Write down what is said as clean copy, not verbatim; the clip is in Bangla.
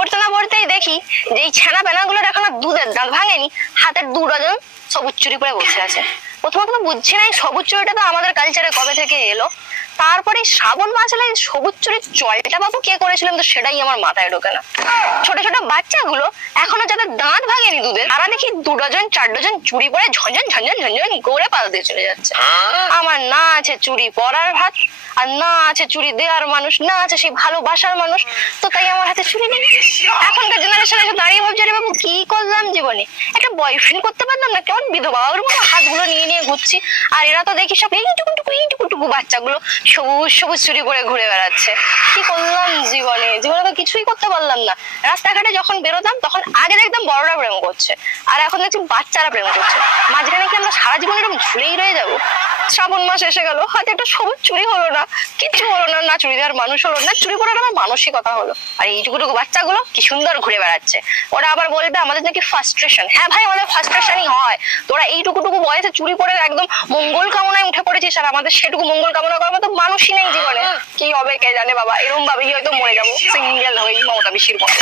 পড়তে না পড়তেই দেখি যে এই ছেনা পেনাগুলোর এখন আর দুধের দাঁত ভাঙেনি, হাতের 2 ডজন সবুজ চুরি করে বসে আছে। প্রথমত তো বুঝছি না এই সবুজ চুরিটা তো আমাদের কালচারে কবে থেকে এলো। তারপরে শ্রাবণ মাস এলে সবুজ চুরির চলটা বাবু কে করেছিলাম তো সেটাই আমার মাথায় ঢোকে না। ছোট ছোট বাচ্চাগুলো এখনো যাদের দাঁত ভাঙেনি দুধের, তারা দেখি 2 ডজন 4 ডজন চুরি পরে ঝনঝন ঝনঝন ঝনঝন করে পাল দিয়ে চলে যাচ্ছে। আমার না আছে চুরি পরার ভাত, আর না আছে চুরি দেওয়ার মানুষ, না আছে সেই ভালোবাসার মানুষ, তো তাই আমার হাতে চুরি নেই। এখনকার জেনারেশনে এসে দাঁড়িয়ে ভাবছি রে বাবু কি করলাম জীবনে, একটা বয়ফ্রেন্ড করতে পারলাম না, কেমন বিধবা বাবুর মতো হাতগুলো নিয়ে নিয়ে ঘুরছি। আর এরা তো দেখি সব এইটুকু বাচ্চাগুলো সবুজ সবুজ চুরি করে ঘুরে বেড়াচ্ছে। কি করলাম জীবনে, জীবনে তো কিছুই করতে পারলাম না। রাস্তাঘাটে যখন বেরোতাম তখন আগে দেখতাম বড়রা প্রেম করছে, আর এখন দেখছি বাচ্চারা প্রেম করছে। মাঝখানে কি আমরা সারা জীবন এরকম ঝুলেই রয়ে যাবো? শ্রাবণ মাস এসে গেল, হাতে একটা সবুজ চুরি হলো না, কিছু হলো না, না চুড়িদার মানুষ হলো না, চুরি করার আমার মানসিকতা হলো। আর এইটুকুটুকু বাচ্চাগুলো কি সুন্দর ঘুরে বেড়াচ্ছে। ওরা আবার বলবে আমাদের নাকি ফার্স্ট্রেশন। হ্যাঁ ভাই, আমাদের ফার্স্ট্রেশনই হয়। তোরা এইটুকুটুকু বয়সে চুরি করে একদম মঙ্গল কামনায় উঠে পড়েছিস, আর আমাদের সেটুকু মঙ্গল কামনা করার মতো মানুষই নেই জীবনে। কি হবে কে জানে বাবা, এরকম ভাবেই হয়তো মরে যাবো সিঙ্গেল হয়ে মমতা পিসির মতো।